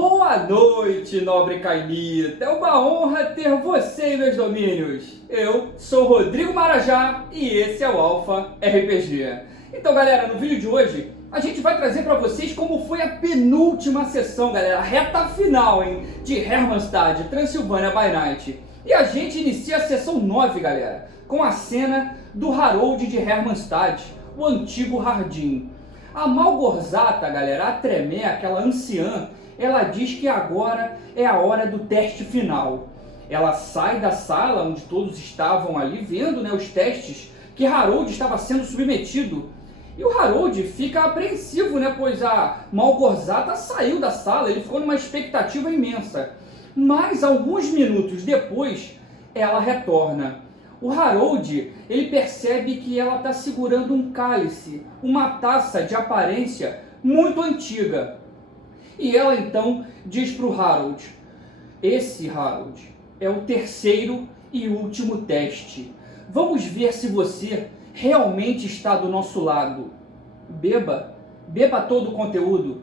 Boa noite, nobre Cainita. É uma honra ter você em meus domínios. Eu sou Rodrigo Marajá e esse é o Alpha RPG. Então, galera, no vídeo de hoje a gente vai trazer para vocês como foi a penúltima sessão, galera, a reta final, de Hermannstad, Transilvânia by Night. E a gente inicia a sessão 9, galera, com a cena do Harold de Hermannstad, o antigo Hardin. A Malgorzata, galera, a Tremé, aquela anciã, ela diz que agora é a hora do teste final. Ela sai da sala onde todos estavam ali vendo, né, os testes que Harold estava sendo submetido. E o Harold fica apreensivo, né, pois a Malgorzata saiu da sala, ele ficou numa expectativa imensa. Mas alguns minutos depois, ela retorna. O Harold, ele percebe que ela está segurando um cálice, uma taça de aparência muito antiga. E ela então diz para o Harold: esse, Harold, é o terceiro e último teste. Vamos ver se você realmente está do nosso lado. Beba todo o conteúdo.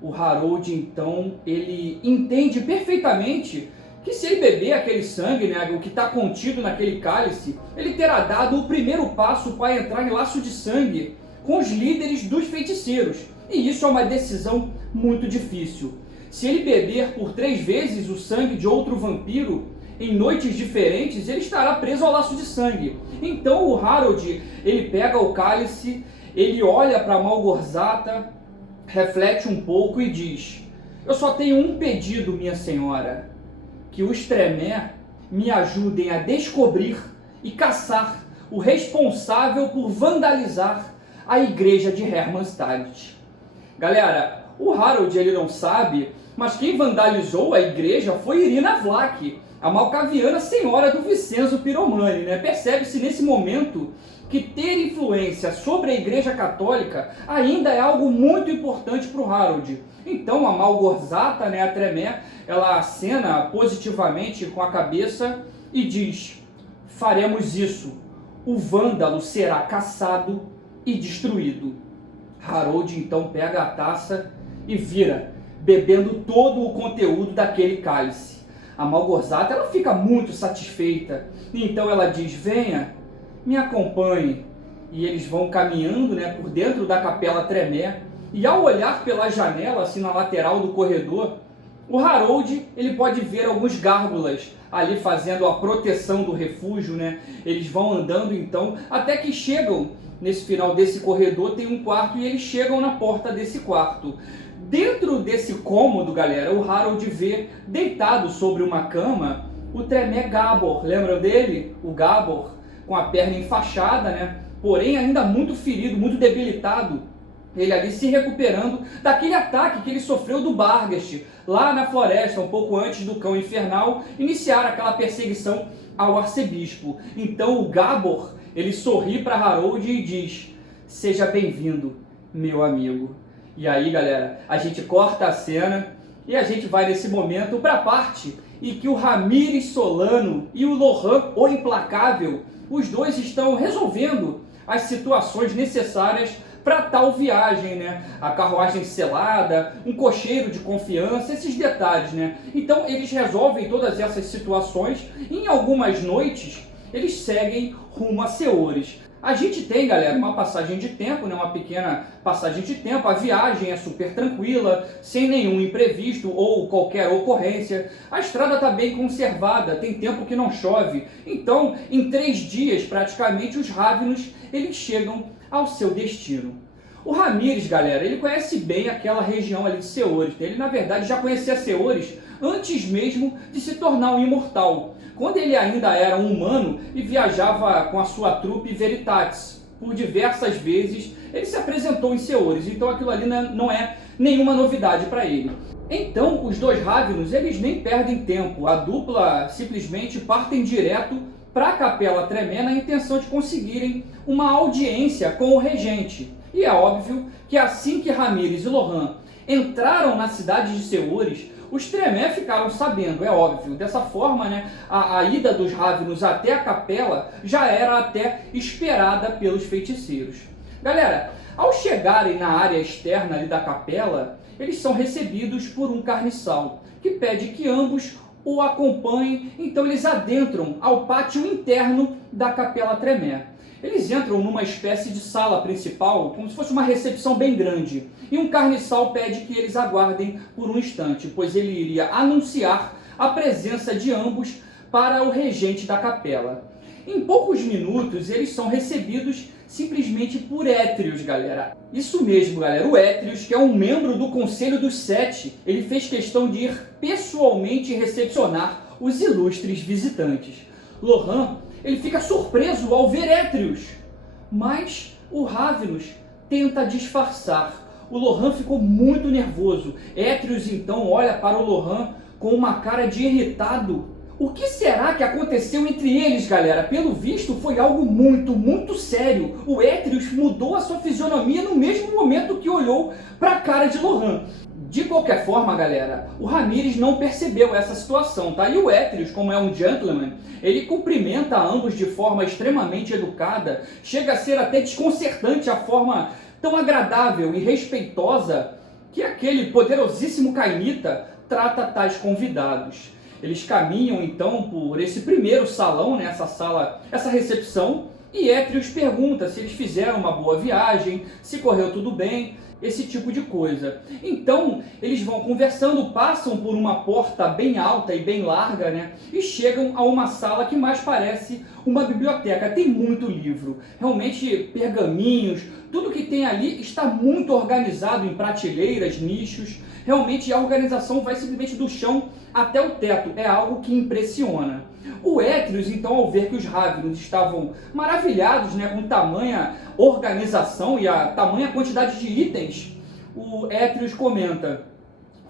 O Harold então, ele entende perfeitamente que se ele beber aquele sangue, né, o que está contido naquele cálice, ele terá dado o primeiro passo para entrar em laço de sangue com os líderes dos feiticeiros. E isso é uma decisão muito difícil. Se ele beber por 3 vezes o sangue de outro vampiro em noites diferentes, ele estará preso ao laço de sangue. Então o Harold, ele pega o cálice, ele olha para Malgorzata, reflete um pouco e diz: eu só tenho um pedido, minha senhora, que os Tremé me ajudem a descobrir e caçar o responsável por vandalizar a igreja de Hermannstad. Galera, o Harold, ele não sabe, mas quem vandalizou a igreja foi Irina Vlach, a malcaviana senhora do Vincenzo Piromani, né? Percebe-se nesse momento que ter influência sobre a igreja católica ainda é algo muito importante para o Harold. Então a Malgorzata, né, a Tremé, ela acena positivamente com a cabeça e diz: faremos isso. O vândalo será caçado e destruído. Harold então pega a taça e vira, bebendo todo o conteúdo daquele cálice. A Malgorzata, ela fica muito satisfeita, então ela diz: venha, me acompanhe. E eles vão caminhando, né, por dentro da capela Tremé, e ao olhar pela janela, assim na lateral do corredor, o Harold, ele pode ver alguns gárgulas ali fazendo a proteção do refúgio, né? Eles vão andando então, até que chegam nesse final desse corredor, tem um quarto e eles chegam na porta desse quarto. Dentro desse cômodo, galera, o Harold vê deitado sobre uma cama o Tremé Gabor. Lembram dele? O Gabor, com a perna enfaixada, né? Porém ainda muito ferido, muito debilitado. Ele ali se recuperando daquele ataque que ele sofreu do Barghest, lá na floresta, um pouco antes do cão infernal iniciar aquela perseguição ao arcebispo. Então o Gabor, ele sorri para Harold e diz: seja bem-vindo, meu amigo. E aí, galera, a gente corta a cena e a gente vai nesse momento para a parte em que o Ramírez Solano e o Lohan, o Implacável, os dois estão resolvendo as situações necessárias para tal viagem, né? A carruagem selada, um cocheiro de confiança, esses detalhes, né? Então eles resolvem todas essas situações e em algumas noites eles seguem rumo a Seores. A gente tem, galera, uma passagem de tempo, né? Uma pequena passagem de tempo. A viagem é super tranquila, sem nenhum imprevisto ou qualquer ocorrência. A estrada está bem conservada, tem tempo que não chove. Então, em 3 dias, praticamente, os Ravenos, eles chegam ao seu destino. O Ramírez, galera, ele conhece bem aquela região ali de Seores. Ele, na verdade, já conhecia Seores antes mesmo de se tornar um imortal, quando ele ainda era um humano e viajava com a sua trupe Veritatis. Por diversas vezes ele se apresentou em Seores, então aquilo ali não é nenhuma novidade para ele. Então os dois Ravenos, eles nem perdem tempo, a dupla simplesmente partem direto para a Capela Tremé na intenção de conseguirem uma audiência com o regente. E é óbvio que assim que Ramírez e Lohan entraram na cidade de Seores, os Tremé ficaram sabendo, é óbvio. Dessa forma, né, a ida dos Ravenos até a capela já era até esperada pelos feiticeiros. Galera, ao chegarem na área externa ali da capela, eles são recebidos por um carniçal, que pede que ambos o acompanhem. Então eles adentram ao pátio interno da Capela Tremé. Eles entram numa espécie de sala principal, como se fosse uma recepção bem grande, e um carniçal pede que eles aguardem por um instante, pois ele iria anunciar a presença de ambos para o regente da capela. Em poucos minutos, eles são recebidos simplesmente por Étrios, galera. Isso mesmo, galera. O Étrios, que é um membro do Conselho dos Sete, ele fez questão de ir pessoalmente recepcionar os ilustres visitantes. Lohan, ele fica surpreso ao ver Étrios, mas o Ravnus tenta disfarçar. O Lohan ficou muito nervoso. Étrios então olha para o Lohan com uma cara de irritado. O que será que aconteceu entre eles, galera? Pelo visto, foi algo muito sério. O Étrios mudou a sua fisionomia no mesmo momento que olhou para a cara de Lohan. De qualquer forma, galera, o Ramírez não percebeu essa situação, tá? E o Étrios, como é um gentleman, ele cumprimenta ambos de forma extremamente educada. Chega a ser até desconcertante a forma tão agradável e respeitosa que aquele poderosíssimo cainita trata tais convidados. Eles caminham então por esse primeiro salão, né, essa recepção, e Étrios pergunta se eles fizeram uma boa viagem, se correu tudo bem, esse tipo de coisa. Então eles vão conversando, passam por uma porta bem alta e bem larga, né, e chegam a uma sala que mais parece uma biblioteca. Tem muito livro, realmente pergaminhos, tudo que tem ali está muito organizado em prateleiras, nichos. Realmente a organização vai simplesmente do chão até o teto, é algo que impressiona. O Étrios, então, ao ver que os Ravnus estavam maravilhados, né, com tamanha organização e a tamanha quantidade de itens, o Étrios comenta: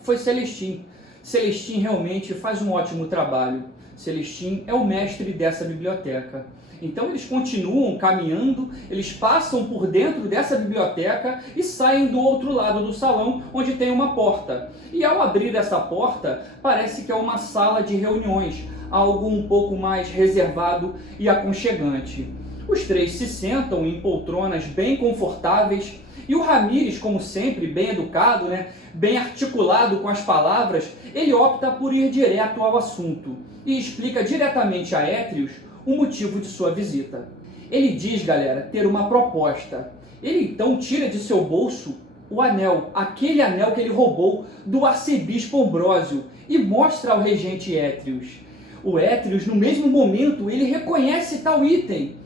foi Celestin. Celestin realmente faz um ótimo trabalho. Celestin é o mestre dessa biblioteca. Então eles continuam caminhando, eles passam por dentro dessa biblioteca e saem do outro lado do salão, onde tem uma porta. E ao abrir essa porta, parece que é uma sala de reuniões, algo um pouco mais reservado e aconchegante. Os três se sentam em poltronas bem confortáveis e o Ramírez, como sempre, bem educado, né, bem articulado com as palavras, ele opta por ir direto ao assunto e explica diretamente a Étrios o motivo de sua visita. Ele diz, galera, ter uma proposta. Ele então tira de seu bolso o anel, aquele anel que ele roubou do arcebispo Ambrósio, e mostra ao regente Étrios. O Étrios, no mesmo momento, ele reconhece tal item,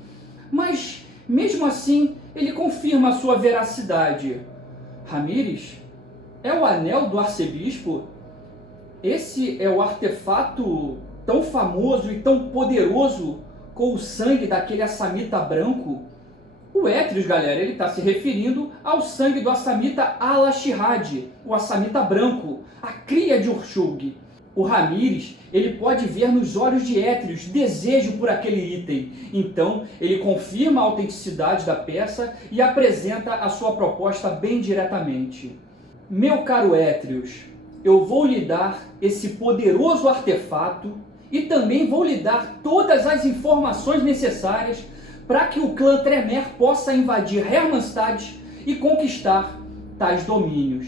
mas mesmo assim ele confirma a sua veracidade. Ramírez, é o anel do arcebispo? Esse é o artefato tão famoso e tão poderoso com o sangue daquele assamita branco? O Étrios, galera, ele está se referindo ao sangue do assamita Alashirad, o assamita branco, a cria de Urshulg. O Ramírez, ele pode ver nos olhos de Étrios desejo por aquele item. Então, ele confirma a autenticidade da peça e apresenta a sua proposta bem diretamente. Meu caro Étrios, eu vou lhe dar esse poderoso artefato e também vou lhe dar todas as informações necessárias para que o clã Tremere possa invadir Hermannstad e conquistar tais domínios.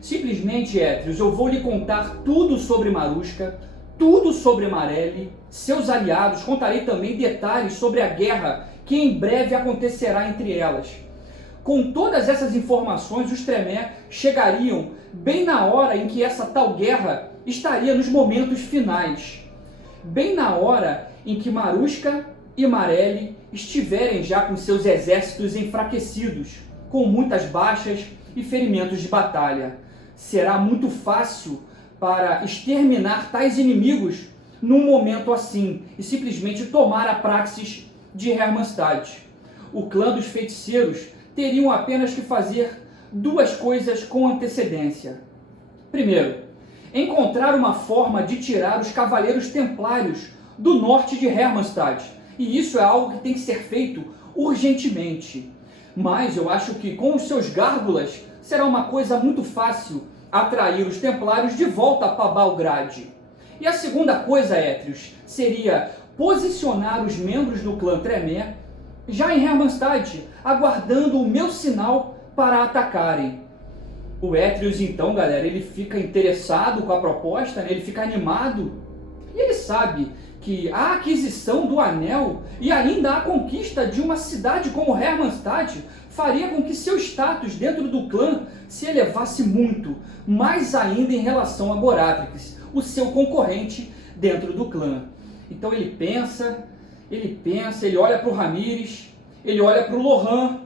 Simplesmente, Étrios, eu vou lhe contar tudo sobre Marusca, tudo sobre Marelli, seus aliados, contarei também detalhes sobre a guerra que em breve acontecerá entre elas. Com todas essas informações, os Tremere chegariam bem na hora em que essa tal guerra estaria nos momentos finais. Bem na hora em que Marusca e Marelli estiverem já com seus exércitos enfraquecidos, com muitas baixas e ferimentos de batalha. Será muito fácil para exterminar tais inimigos num momento assim e simplesmente tomar a praxis de Hermannstad. O clã dos feiticeiros teriam apenas que fazer duas coisas com antecedência. Primeiro, encontrar uma forma de tirar os cavaleiros templários do norte de Hermannstad. E isso é algo que tem que ser feito urgentemente. Mas eu acho que com os seus gárgulas será uma coisa muito fácil atrair os templários de volta para Balgrade. E a segunda coisa, Étrios, seria posicionar os membros do clã Tremere já em Hermannstad, aguardando o meu sinal para atacarem. O Atreus, então, galera, ele fica interessado com a proposta, né? Ele fica animado, e ele sabe que a aquisição do anel e ainda a conquista de uma cidade como Hermannstad faria com que seu status dentro do clã se elevasse muito, mais ainda em relação a Goratrix, o seu concorrente dentro do clã. Então ele pensa, ele olha para o Ramírez, ele olha para o Lohan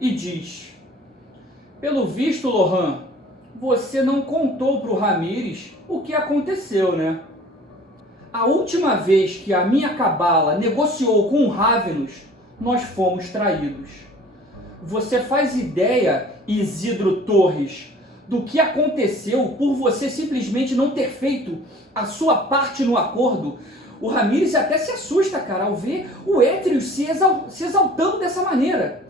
e diz: pelo visto, Lohan, você não contou para o Ramírez o que aconteceu, né? A última vez que a minha cabala negociou com o Ravenous, nós fomos traídos. Você faz ideia, Isidro Torres, do que aconteceu por você simplesmente não ter feito a sua parte no acordo? O Ramírez até se assusta, cara, ao ver o Atreus se exaltando dessa maneira.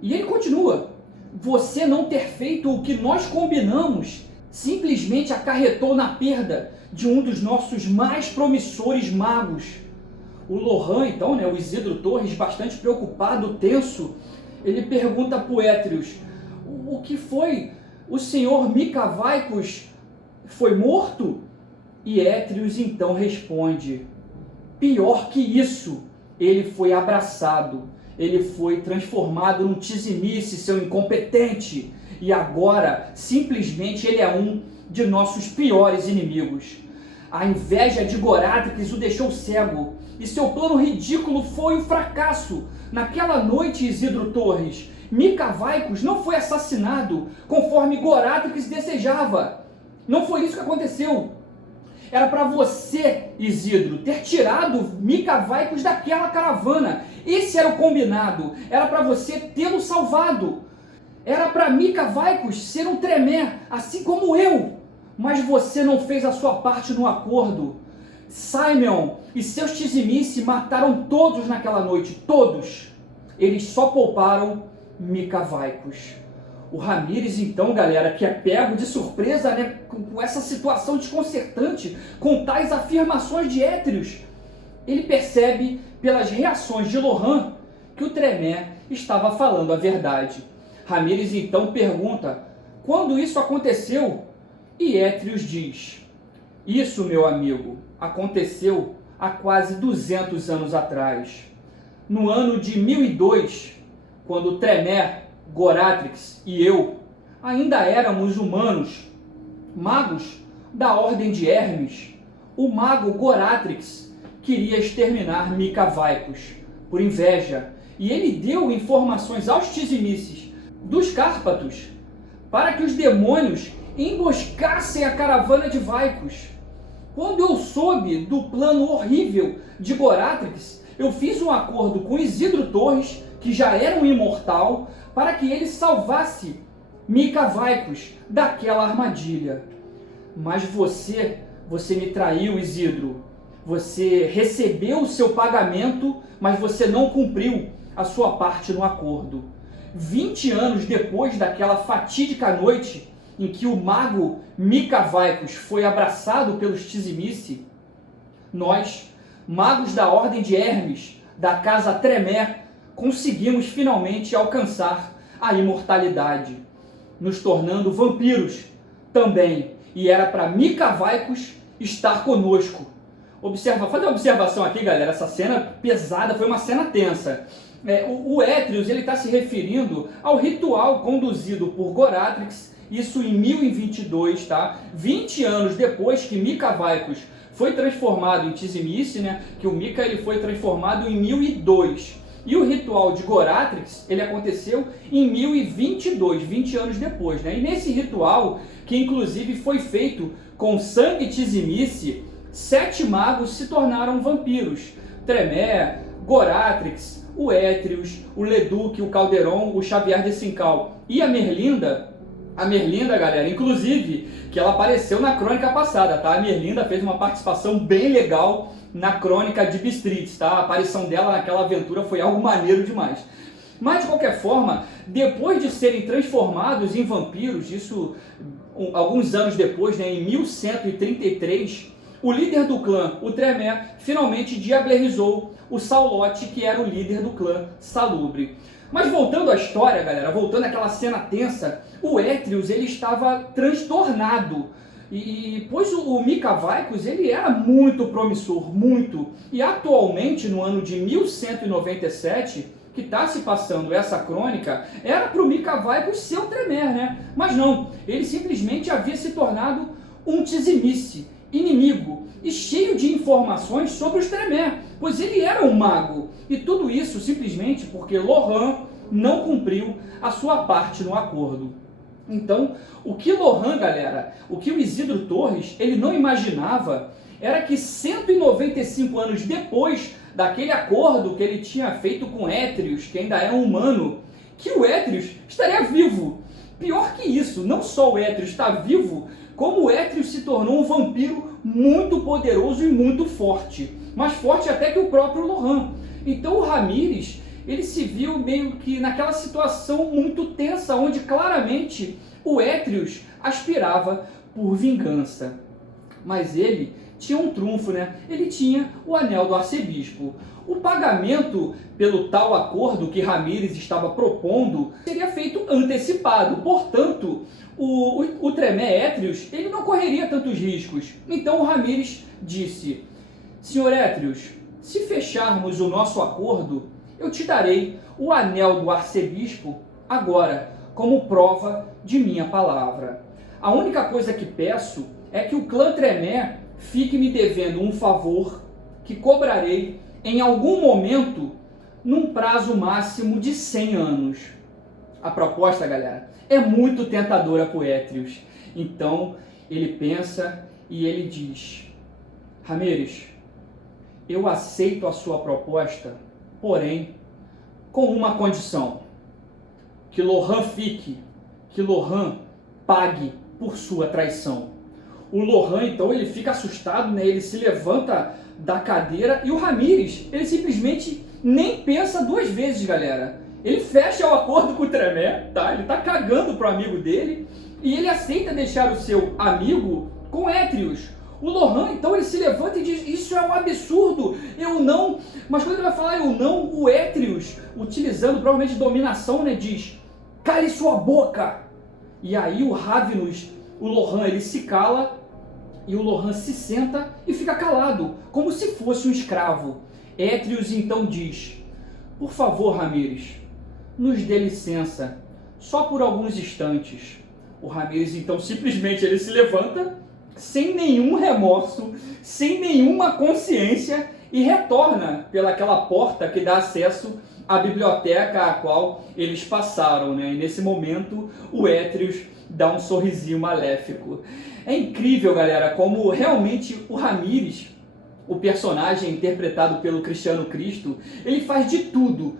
E ele continua: você não ter feito o que nós combinamos simplesmente acarretou na perda de um dos nossos mais promissores magos. O Lohan, então, né, o Isidro Torres, bastante preocupado, tenso, ele pergunta para o Atreus: o que foi? O senhor Mikavaikos foi morto? E Atreus então responde: pior que isso, ele foi abraçado, ele foi transformado num tizimice, seu incompetente, e agora simplesmente ele é um de nossos piores inimigos. A inveja de Goratrix o deixou cego, e seu plano ridículo foi um fracasso. Naquela noite, Isidro Torres, Mikavaikos não foi assassinado conforme Goratrix desejava. Não foi isso que aconteceu. Era para você, Isidro, ter tirado Mikavaikos daquela caravana. Esse era o combinado. Era para você tê-lo salvado. Era para Mikavaikos ser um Tremere, assim como eu. Mas você não fez a sua parte no acordo. Simeon e seus tizimice mataram todos naquela noite. Todos. Eles só pouparam Mikavaikos. O Ramírez, então, galera, que é pego de surpresa, né, com essa situação desconcertante, com tais afirmações de Atreus, ele percebe pelas reações de Lohan que o Tremere estava falando a verdade. Ramírez, então, pergunta: quando isso aconteceu? E Atreus diz: isso, meu amigo, aconteceu há quase 200 anos atrás. No ano de 1002, quando Tremere, Goratrix e eu ainda éramos humanos, magos da Ordem de Hermes, o mago Goratrix queria exterminar Mikavaikos por inveja, e ele deu informações aos tizimices dos Cárpatos para que os demônios emboscassem a caravana de Vaikos. Quando eu soube do plano horrível de Goratrix, eu fiz um acordo com Isidro Torres, que já era um imortal, para que ele salvasse Mikavaikos daquela armadilha. Mas você me traiu, Isidro. Você recebeu o seu pagamento, mas você não cumpriu a sua parte no acordo. 20 anos depois daquela fatídica noite em que o mago Mikavaikos foi abraçado pelos tizimice, nós, magos da Ordem de Hermes, da Casa Tremere, conseguimos finalmente alcançar a imortalidade, nos tornando vampiros também. E era para Mikavaikos estar conosco. Fazer uma observação aqui, galera. Essa cena pesada, foi uma cena tensa. O Atreus está se referindo ao ritual conduzido por Goratrix, isso em 1022, tá? 20 anos depois que Mikavaikos foi transformado em tizimice, né? Que o Mika ele foi transformado em 1002. E o ritual de Goratrix, ele aconteceu em 1022, 20 anos depois, né? E nesse ritual, que inclusive foi feito com sangue tizimice, 7 magos se tornaram vampiros. Tremere, Goratrix, o Atreus, o Leduc, o Calderon, o Xavier de Cincal e a Merlinda. A Merlinda, galera, inclusive, que ela apareceu na crônica passada, tá? A Merlinda fez uma participação bem legal na crônica de Bistritz, tá? A aparição dela naquela aventura foi algo maneiro demais. Mas, de qualquer forma, depois de serem transformados em vampiros, isso alguns anos depois, né, em 1133, o líder do clã, o Tremere, finalmente diablerizou o Saulote, que era o líder do clã Salubre. Mas voltando à história, galera, voltando àquela cena tensa, o Etrius ele estava transtornado. Pois o Mika Vaikos ele era muito promissor, muito. E atualmente, no ano de 1197, que está se passando essa crônica, era para o Mika Vaikos ser o Tremere, né? Mas não, ele simplesmente havia se tornado um Tizimice, inimigo, e cheio de informações sobre os Tremere, pois ele era um mago. E tudo isso simplesmente porque Loran não cumpriu a sua parte no acordo. Então, o que Loran, galera, o que o Isidro Torres, ele não imaginava era que 195 anos depois daquele acordo que ele tinha feito com Etrius, que ainda é um humano, que o Etrius estaria vivo. Pior que isso, não só o Etrius está vivo, como o Etrius se tornou um vampiro muito poderoso e muito forte. Mais forte até que o próprio Loran. Então o Ramírez, ele se viu meio que naquela situação muito tensa, onde claramente o Etrius aspirava por vingança. Mas ele tinha um trunfo, né? Ele tinha o anel do arcebispo. O pagamento pelo tal acordo que Ramírez estava propondo seria feito antecipado, portanto, o Tremere Etrius ele não correria tantos riscos. Então o Ramírez disse: Senhor Etrius, se fecharmos o nosso acordo, eu te darei o anel do arcebispo agora, como prova de minha palavra. A única coisa que peço é que o clã Tremere fique me devendo um favor que cobrarei em algum momento num prazo máximo de 100 anos. A proposta, galera, é muito tentadora para o Etrius. Então, ele pensa e ele diz: Ramírez, eu aceito a sua proposta, porém, com uma condição. Que Loran fique, que Loran pague por sua traição. O Loran, então, ele fica assustado, né? Ele se levanta da cadeira e o Ramírez, ele simplesmente nem pensa duas vezes, galera. Ele fecha o acordo com o Tremere, tá? Ele tá cagando pro amigo dele e ele aceita deixar o seu amigo com Etrius. O Loran, então, ele se levanta e diz: isso é um absurdo, eu não... Mas quando ele vai falar eu não, o Etrius, utilizando provavelmente dominação, né, diz: cale sua boca! E aí o Ravenous, o Loran, ele se cala e o Loran se senta e fica calado, como se fosse um escravo. Etrius então diz: por favor, Ramírez, nos dê licença, só por alguns instantes. O Ramírez então simplesmente ele se levanta, sem nenhum remorso, sem nenhuma consciência, e retorna pelaquela porta que dá acesso à biblioteca a qual eles passaram, né? E nesse momento o Etrius dá um sorrisinho maléfico. É incrível, galera, como realmente o Ramírez, o personagem interpretado pelo Cristiano Cristo, ele faz de tudo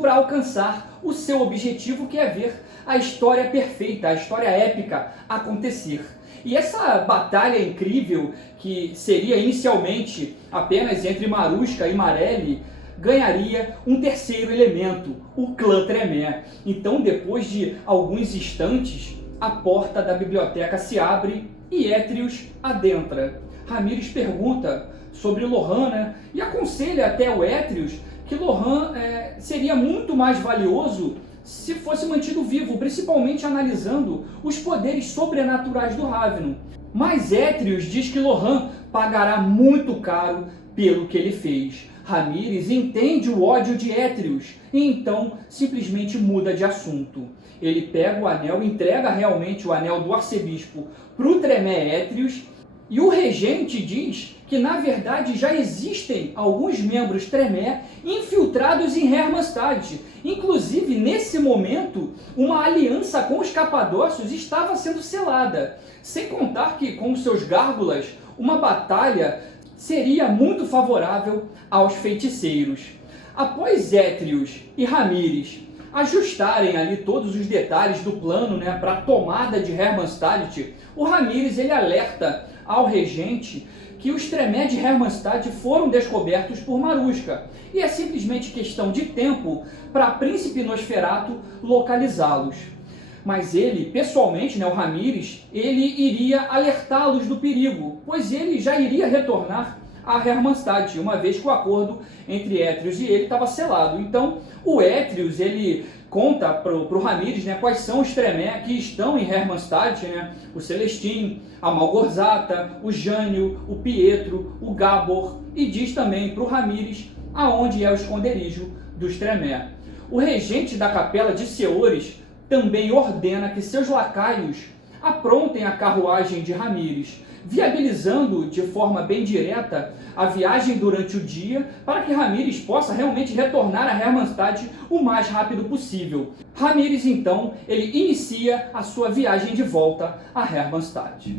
para alcançar o seu objetivo, que é ver a história perfeita, a história épica acontecer. E essa batalha incrível, que seria inicialmente apenas entre Marusca e Marelli, ganharia um terceiro elemento, o clã Tremere. Então, depois de alguns instantes, a porta da biblioteca se abre e Etrius adentra. Ramírez pergunta sobre Loran, né, e aconselha até o Etrius que Loran seria muito mais valioso se fosse mantido vivo, principalmente analisando os poderes sobrenaturais do Ravenous. Mas Etrius diz que Loran pagará muito caro pelo que ele fez. Ramírez entende o ódio de Etrius e então simplesmente muda de assunto. Ele pega o anel, entrega realmente o anel do arcebispo para o Tremere Etrius, e o regente diz que na verdade já existem alguns membros Tremere infiltrados em Hermannstadt. Inclusive, nesse momento, uma aliança com os Capadócios estava sendo selada. Sem contar que, com os seus gárgulas, uma batalha seria muito favorável aos feiticeiros. Após Etrius e Ramírez ajustarem ali todos os detalhes do plano, né, para a tomada de Hermannstadt, o Ramírez ele alerta ao regente que os Tremere de Hermannstadt foram descobertos por Marusca, e é simplesmente questão de tempo para Príncipe Nosferatu localizá-los. Mas ele, pessoalmente, né, o Ramírez, ele iria alertá-los do perigo, pois ele já iria retornar a Hermannstadt, uma vez que o acordo entre Étrios e ele estava selado. Então, o Étrios, ele conta para o Ramírez, né, quais são os Tremé que estão em Hermannstadt, né, o Celestino, a Malgorzata, o Jânio, o Pietro, o Gábor, e diz também para o Ramírez aonde é o esconderijo dos Tremé. O regente da capela de Ceores também ordena que seus lacaios aprontem a carruagem de Ramírez, viabilizando de forma bem direta a viagem durante o dia para que Ramírez possa realmente retornar a Hermannstadt o mais rápido possível. Ramírez, então, ele inicia a sua viagem de volta a Hermannstadt.